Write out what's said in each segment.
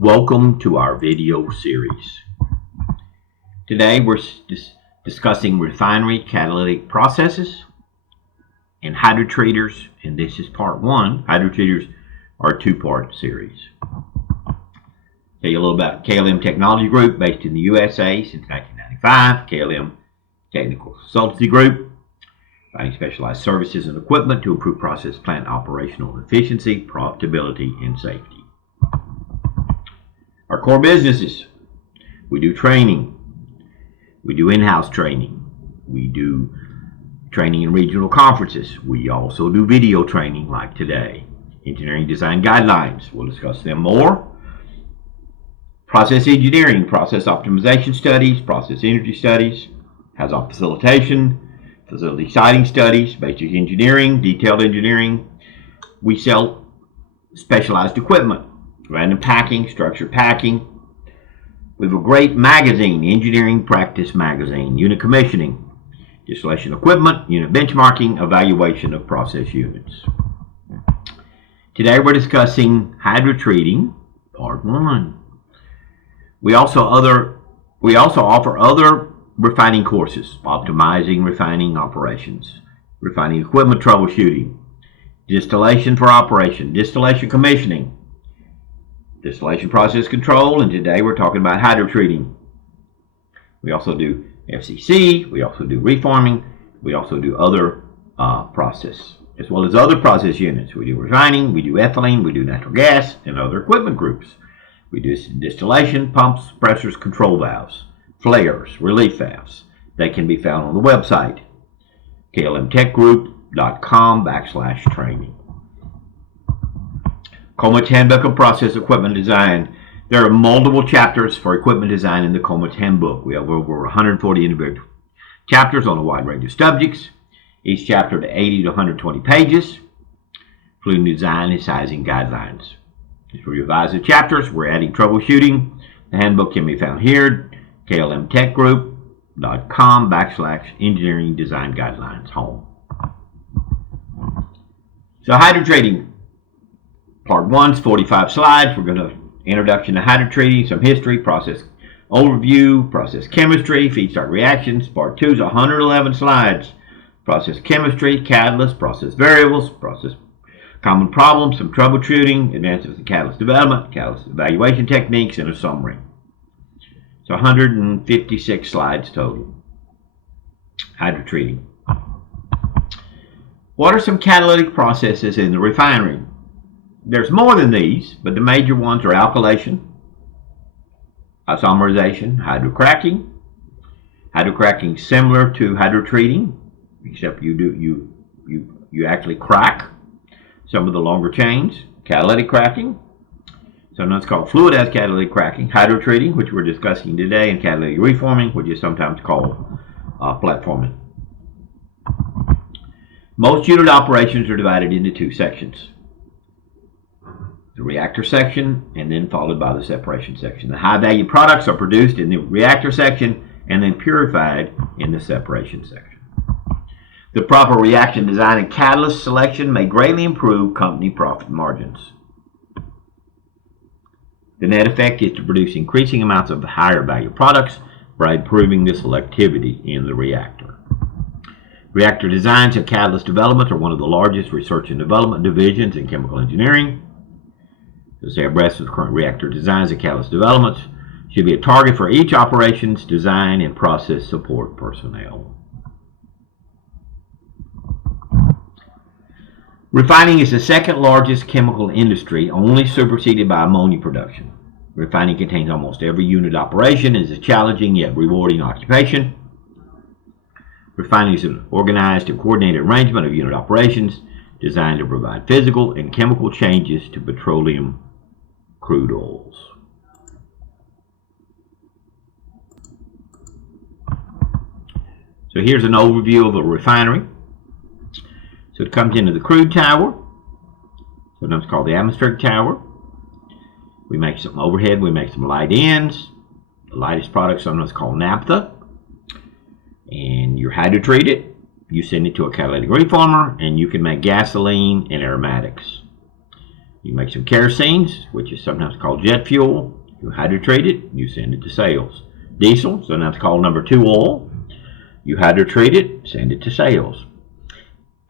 Welcome to our video series. Today we're discussing refinery catalytic processes and hydrotreaters, and this is part one. Hydrotreaters are a two-part series. Tell you a little about KLM Technology Group, based in the USA since 1995. KLM Technical Consultancy Group, providing specialized services and equipment to improve process plant operational efficiency, profitability, and safety. Our core businesses: we do training, we do in-house training, we do training in regional conferences, we also do video training like today. Engineering design guidelines, we'll discuss them more. Process engineering, process optimization studies, process energy studies, hands-on facilitation, facility siting studies, basic engineering, detailed engineering. We sell specialized equipment, random packing, structured packing. We have a great magazine, Engineering Practice Magazine, unit commissioning, distillation equipment, unit benchmarking, evaluation of process units. Today we're discussing hydrotreating, part one. We also offer other refining courses: optimizing refining operations, refining equipment troubleshooting, distillation for operation, distillation commissioning, distillation process control, and today we're talking about hydrotreating. We also do FCC, we also do reforming, we also do other process, as well as other process units. We do refining, we do ethylene, we do natural gas, and other equipment groups. We do distillation, pumps, pressures, control valves, flares, relief valves. They can be found on the website, klmtechgroup.com/training. Coleman's Handbook of Process Equipment Design. There are multiple chapters for equipment design in the Coleman's Handbook. We have over 140 individual chapters on a wide range of subjects, each chapter to 80 to 120 pages, including design and sizing guidelines. As we revise the chapters, we're adding troubleshooting. The handbook can be found here, klmtechgroup.com/engineering design guidelines home. So hydrotreating, part one is 45 slides. We're going to introduction to hydrotreating, some history, process overview, process chemistry, feedstock reactions. Part two is 111 slides. Process chemistry, catalyst, process variables, process common problems, some troubleshooting, advances in catalyst development, catalyst evaluation techniques, and a summary. So 156 slides total. Hydrotreating. What are some catalytic processes in the refinery? There's more than these, but the major ones are alkylation, isomerization, hydrocracking. Hydrocracking similar to hydrotreating, except you actually crack some of the longer chains. Catalytic cracking, sometimes called fluidized catalytic cracking. Hydrotreating, which we're discussing today, and catalytic reforming, which is sometimes called platforming. Most unit operations are divided into two sections: the reactor section, and then followed by the separation section. The high-value products are produced in the reactor section and then purified in the separation section. The proper reaction design and catalyst selection may greatly improve company profit margins. The net effect is to produce increasing amounts of higher-value products by improving the selectivity in the reactor. Reactor designs and catalyst development are one of the largest research and development divisions in chemical engineering. To stay abreast of current reactor designs and catalyst developments should be a target for each operations, design, and process support personnel. Refining is the second largest chemical industry, only superseded by ammonia production. Refining contains almost every unit operation and is a challenging yet rewarding occupation. Refining is an organized and coordinated arrangement of unit operations designed to provide physical and chemical changes to petroleum crude oils. So here's an overview of a refinery. So it comes into the crude tower, sometimes called the atmospheric tower. We make some overhead, we make some light ends. The lightest product sometimes called naphtha. And you hydrotreat it, you send it to a catalytic reformer, and you can make gasoline and aromatics. You make some kerosenes, which is sometimes called jet fuel. You hydrotreat it, you send it to sales. Diesel, sometimes called number 2 oil. You hydrotreat it, send it to sales.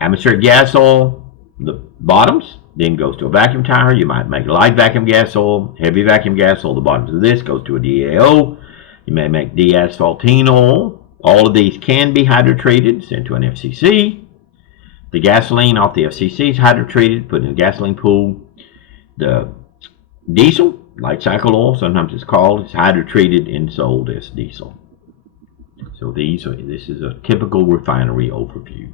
Atmospheric gas oil, the bottoms, then goes to a vacuum tower. You might make light vacuum gas oil, heavy vacuum gas oil. The bottoms of this goes to a DAO. You may make deasphaltene oil. All of these can be hydrotreated, sent to an FCC. The gasoline off the FCC is hydrotreated, put in a gasoline pool. The diesel, light cycle oil, sometimes it's called, is hydrotreated and sold as diesel. So this is a typical refinery overview.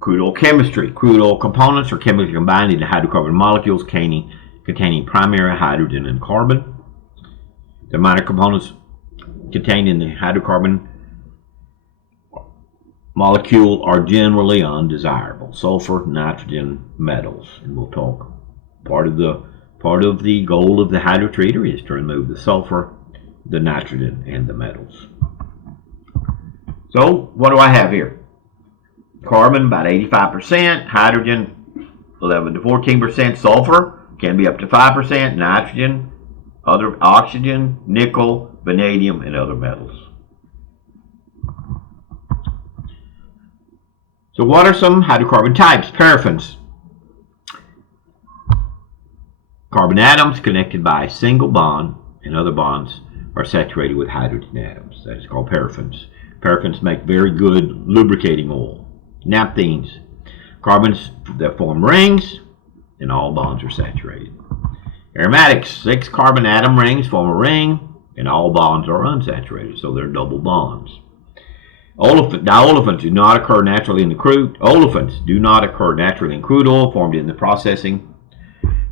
Crude oil chemistry. Crude oil components are chemically combined into hydrocarbon molecules containing primary hydrogen and carbon. The minor components contained in the hydrocarbon molecule are generally undesirable. Sulfur, nitrogen, metals. And we'll talk, part of the goal of the hydrotreater is to remove the sulfur, the nitrogen, and the metals. So what do I have here? Carbon about 85%, hydrogen 11 to 14%, sulfur can be up to 5%, nitrogen, other oxygen, nickel, vanadium, and other metals. So what are some hydrocarbon types? Paraffins. Carbon atoms connected by a single bond and other bonds are saturated with hydrogen atoms. That is called paraffins. Paraffins make very good lubricating oil. Naphthenes, carbons that form rings, and all bonds are saturated. Aromatics, 6 carbon atom rings form a ring, and all bonds are unsaturated, so they're double bonds. Diolefins do not occur naturally in the crude. Olefins do not occur naturally in crude oil formed in the processing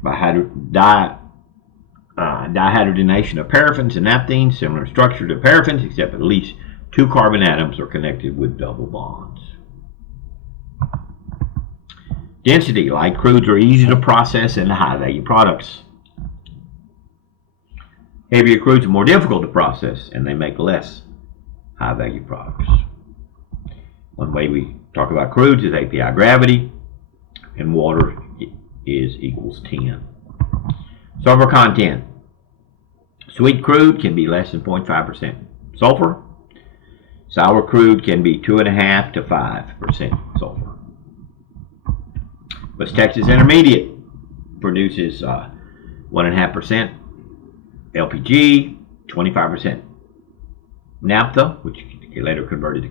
by dihydrogenation of paraffins and naphthenes, similar structure to paraffins, except at least 2 carbon atoms are connected with double bonds. Density, light crudes are easy to process into high-value products. Heavier crudes are more difficult to process, and they make less high-value products. One way we talk about crudes is API gravity, and water is equals 10. Sulfur content. Sweet crude can be less than 0.5% sulfur. Sour crude can be 2.5 to 5% sulfur. West Texas Intermediate produces 1.5% LPG, 25% naphtha, which is later converted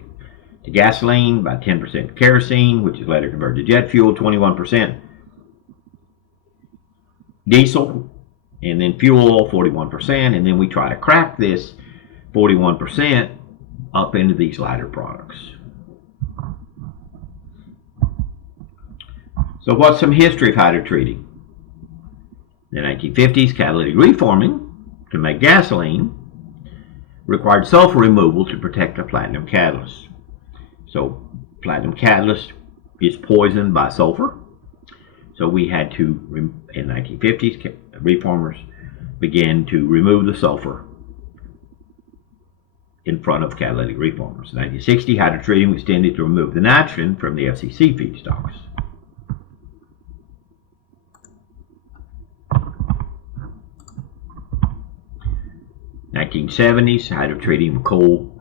to gasoline, about 10% kerosene, which is later converted to jet fuel, 21% diesel, and then fuel oil, 41%, and then we try to crack this 41% up into these lighter products. So what's some history of hydrotreating? In the 1950s, catalytic reforming to make gasoline required sulfur removal to protect the platinum catalyst. So platinum catalyst is poisoned by sulfur. So we had to, in the 1950s, reformers began to remove the sulfur in front of catalytic reformers. In 1960, hydrotreating was extended to remove the nitrogen from the FCC feedstocks. 1970s, hydrotreating of coal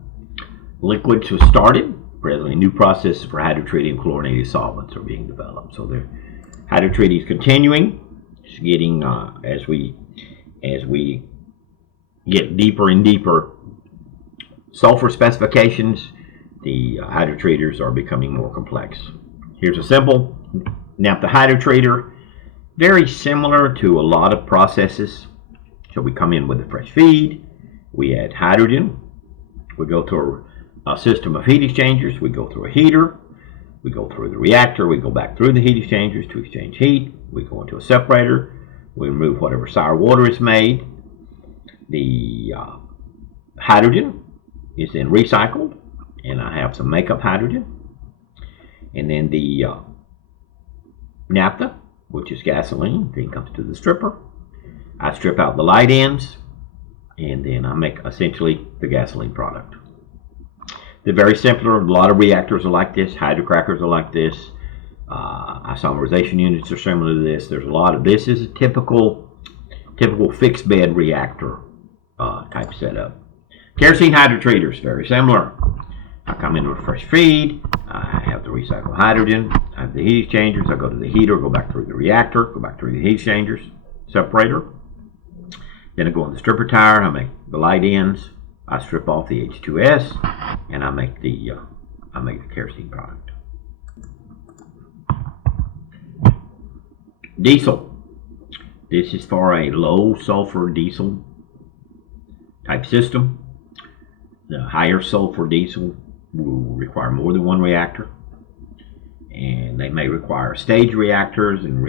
liquids was started. Presently, new processes for hydrotreating chlorinated solvents are being developed. So the hydrotreating is continuing. It's getting as we get deeper and deeper sulfur specifications, the hydrotreaters are becoming more complex. Here's a simple naphtha hydrotreater, very similar to a lot of processes. So we come in with a fresh feed, we add hydrogen, we go through a system of heat exchangers, we go through a heater, we go through the reactor, we go back through the heat exchangers to exchange heat, we go into a separator, we remove whatever sour water is made. The hydrogen is then recycled, and I have some makeup hydrogen. And then the naphtha, which is gasoline, then comes to the stripper. I strip out the light ends, and then I make essentially the gasoline product. They're very simpler. A lot of reactors are like this. Hydrocrackers are like this. Isomerization units are similar to this. There's a lot of this. Is a typical fixed bed reactor type setup. Kerosene hydrotreaters, very similar. I come in with fresh feed. I have the recycled hydrogen. I have the heat exchangers. I go to the heater, go back through the reactor, go back through the heat exchangers, separator. Then I go on the stripper tower. I make the light ends. I strip off the H2S, and I make the kerosene product. Diesel. This is for a low sulfur diesel type system. The higher sulfur diesel will require more than one reactor, and they may require stage reactors and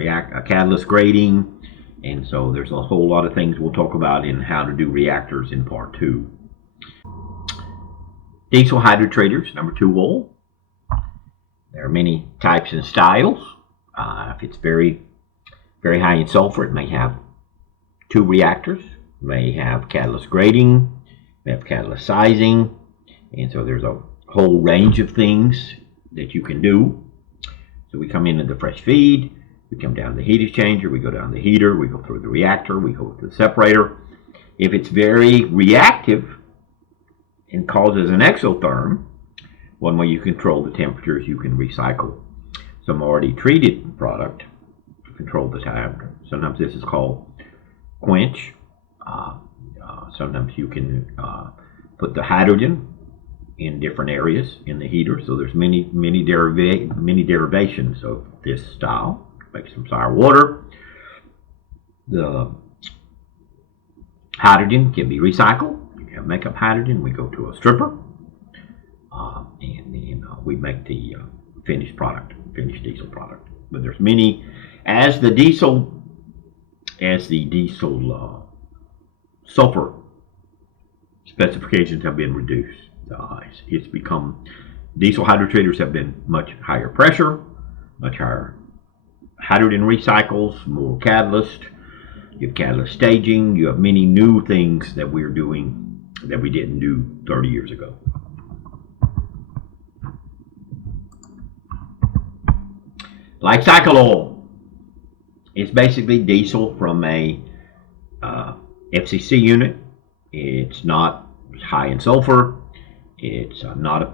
catalyst grading, and so there's a whole lot of things we'll talk about in how to do reactors in part 2. Diesel hydrotreaters, number 2 oil. There are many types and styles. If it's very high in sulfur, it may have 2 reactors, may have catalyst grading, may have catalyst sizing, and so there's a whole range of things that you can do. So we come into the fresh feed, we come down to the heat exchanger, we go down the heater, we go through the reactor, we go to the separator. If it's very reactive and causes an exotherm, one way you control the temperatures, you can recycle some already treated product to control the temperature. Sometimes this is called quench. Sometimes you can put the hydrogen in different areas in the heater. So there's many derivations of this style. Make some sour water. The hydrogen can be recycled. You can have makeup hydrogen. We go to a stripper, and then we make the finished diesel product. But there's many, as the diesel sulfur specifications have been reduced. It's become, diesel hydrotreaters have been much higher pressure, much higher hydrogen recycles, more catalyst. You have catalyst staging. You have many new things that we're doing that we didn't do 30 years ago. Life cycle oil is basically diesel from a FCC unit. It's not high in sulfur. It's not as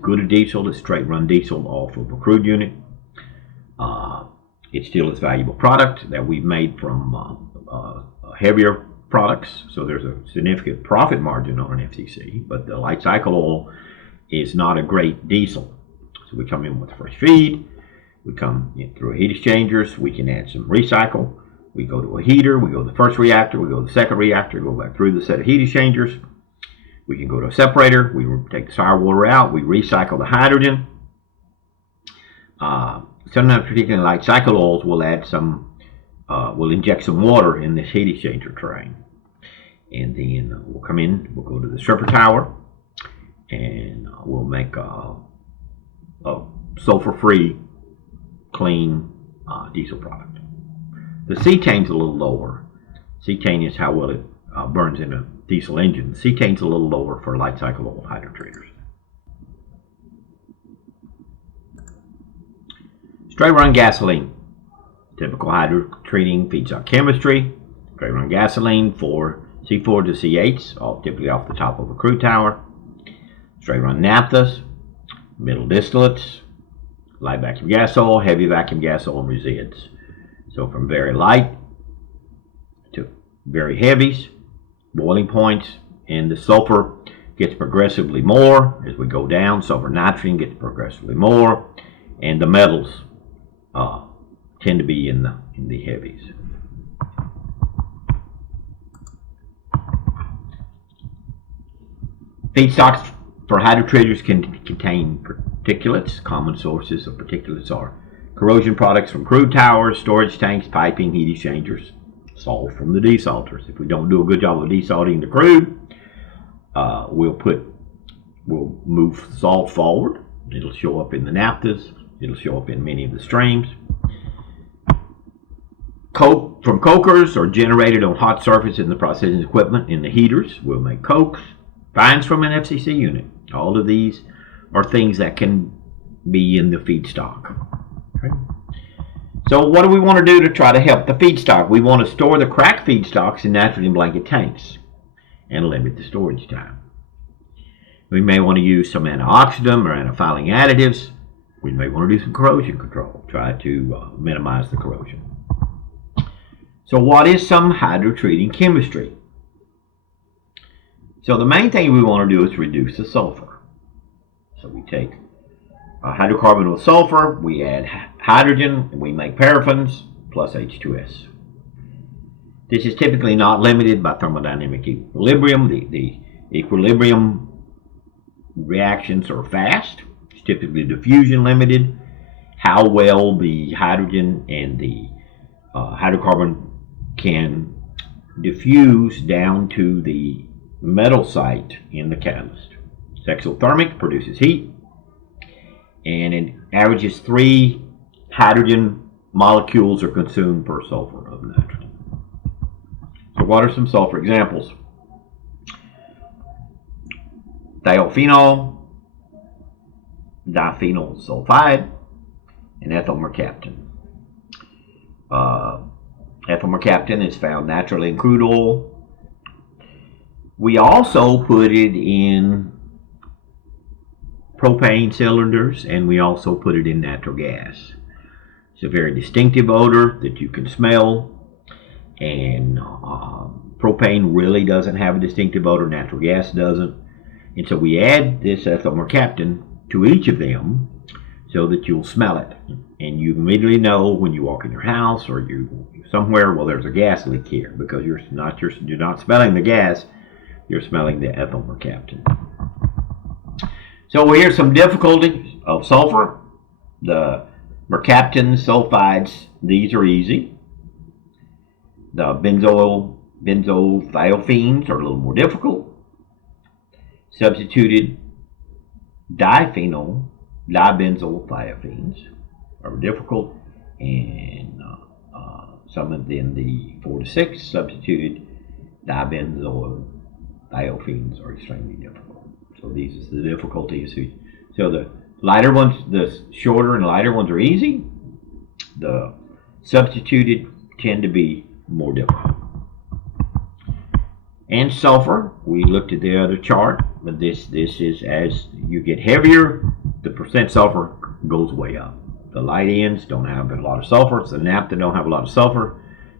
good a diesel as straight run diesel off of a crude unit. It still is a valuable product that we've made from heavier products, so there's a significant profit margin on an FCC, but the light cycle oil is not a great diesel. So we come in with fresh feed, we come in through heat exchangers, we can add some recycle, we go to a heater, we go to the first reactor, we go to the second reactor, go back through the set of heat exchangers, we can go to a separator, we take the sour water out, we recycle the hydrogen. Sometimes, particularly light cycle oils, we'll add some, we'll inject some water in this heat exchanger train. And then we'll come in, we'll go to the stripper tower, and we'll make a sulfur-free, clean diesel product. The cetane's a little lower. Cetane is how well it burns in a diesel engine. The cetane's a little lower for light cycle oil hydrotreaters. Straight run gasoline. Typical hydrotreating feedstock chemistry. Straight run gasoline for C4 to C8, typically off the top of a crude tower. Straight run naphthas, middle distillates, light vacuum gas oil, heavy vacuum gas oil, and resids. So from very light to very heavies, boiling points, and the sulfur gets progressively more as we go down. Sulfur nitrogen gets progressively more, and the metals tend to be in the heavies. Feedstocks for hydrotreaters can contain particulates. Common sources of particulates are corrosion products from crude towers, storage tanks, piping, heat exchangers, salt from the desalters. If we don't do a good job of desalting the crude, we'll move salt forward. It'll show up in the naphthas. It'll show up in many of the streams. Coke from cokers are generated on hot surface in the processing equipment in the heaters. We'll make cokes. Fines from an FCC unit. All of these are things that can be in the feedstock. Okay. So what do we want to do to try to help the feedstock? We want to store the cracked feedstocks in nitrogen blanket tanks and limit the storage time. We may want to use some antioxidant or antifouling additives. We may want to do some corrosion control, try to minimize the corrosion. So what is some hydrotreating chemistry? So the main thing we want to do is reduce the sulfur. So we take a hydrocarbon with sulfur, we add hydrogen, and we make paraffins plus H2S. This is typically not limited by thermodynamic equilibrium. The equilibrium reactions are fast. It's typically diffusion limited. How well the hydrogen and the hydrocarbon can diffuse down to the metal site in the catalyst. It's exothermic, produces heat, and it averages 3 hydrogen molecules are consumed per sulfur of nitrogen. So what are some sulfur examples? Thiophenol, diphenyl sulfide, and ethyl mercaptan. Ethyl mercaptan is found naturally in crude oil. We also put it in propane cylinders, and we also put it in natural gas. It's a very distinctive odor that you can smell, and propane really doesn't have a distinctive odor, natural gas doesn't. And so we add this ethyl mercaptan to each of them so that you'll smell it, and you immediately know when you walk in your house or you somewhere, well, there's a gas leak here, because you're not smelling the gas, you're smelling the ethyl mercaptan. So here's some difficulties of sulfur. The mercaptan sulfides, these are easy. The benzoyl thiophenes are a little more difficult. Substituted dibenzoyl thiophenes are difficult, and some of them, the 4 to 6 substituted dibenzoyl thiophenes are extremely difficult. So these are the difficulties. So the lighter ones, the shorter and lighter ones are easy. The substituted tend to be more difficult. And sulfur, we looked at the other chart, but this is as you get heavier, the percent sulfur goes way up. The light ends don't have a lot of sulfur. It's the naphtha don't have a lot of sulfur.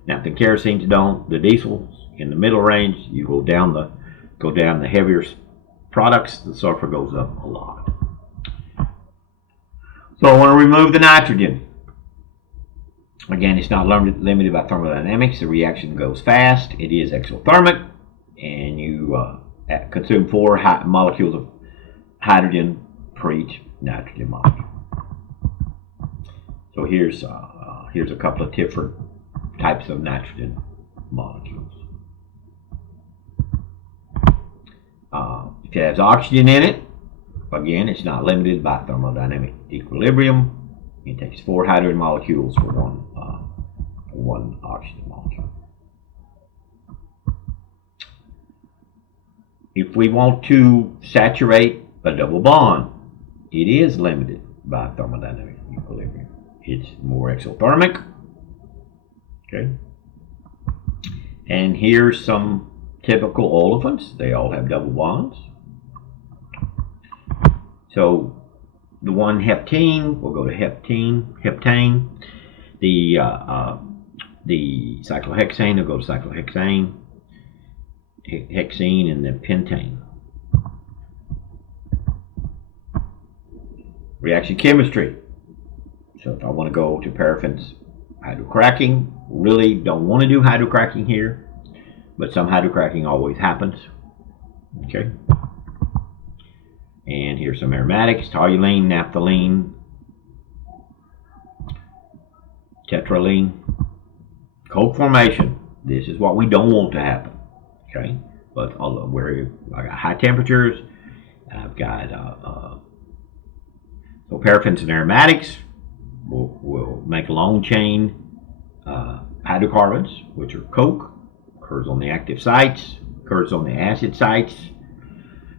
Naphtha and kerosenes don't. The diesels in the middle range, you go down the heavier products, the sulfur goes up a lot. So I want to remove the nitrogen. Again, it's not limited by thermodynamics. The reaction goes fast. It is exothermic, and you consume 4 molecules of hydrogen per each nitrogen molecule. So here's a couple of different types of nitrogen molecules. If it has oxygen in it, again, it's not limited by thermodynamic equilibrium. It takes 4 hydrogen molecules for one oxygen molecule. If we want to saturate a double bond, it is limited by thermodynamic equilibrium. It's more exothermic. Okay. And here's some typical olefins. They all have double bonds. So the one heptene will go to heptane. The cyclohexane will go to cyclohexane, hexene, and then pentane. Reaction chemistry. So if I want to go to paraffins, hydrocracking, really don't want to do hydrocracking here, but some hydrocracking always happens. Okay. And here's some aromatics: toluene, naphthalene, tetraline. Coke formation. This is what we don't want to happen. Okay. But where I got high temperatures, I've got so paraffins and aromatics will make long chain hydrocarbons, which are coke. Occurs on the active sites, occurs on the acid sites,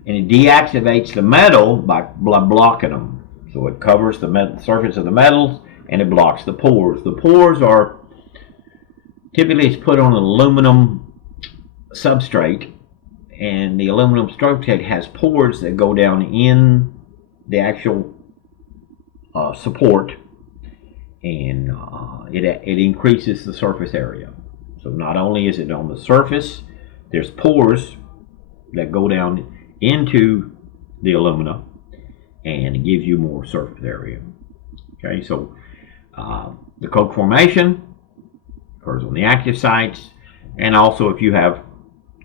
and it deactivates the metal by blocking them. So it covers the surface of the metals and it blocks the pores. The pores are typically it's put on an aluminum substrate, and the aluminum substrate has pores that go down in the actual support, and it increases the surface area. So not only is it on the surface, there's pores that go down into the alumina, and it gives you more surface area. Okay, so the coke formation occurs on the active sites, and also if you have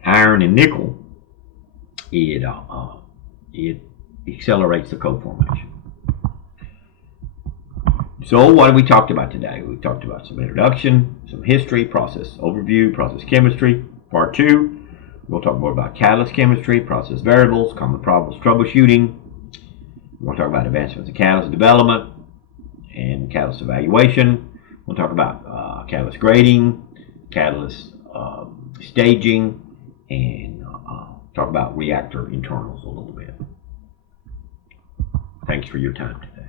iron and nickel, it accelerates the coke formation. So what have we talked about today? We talked about some introduction, some history, process overview, process chemistry. Part 2, we'll talk more about catalyst chemistry, process variables, common problems, troubleshooting. We'll talk about advancements in catalyst development and catalyst evaluation. We'll talk about catalyst grading, catalyst staging, and talk about reactor internals a little bit. Thanks for your time today.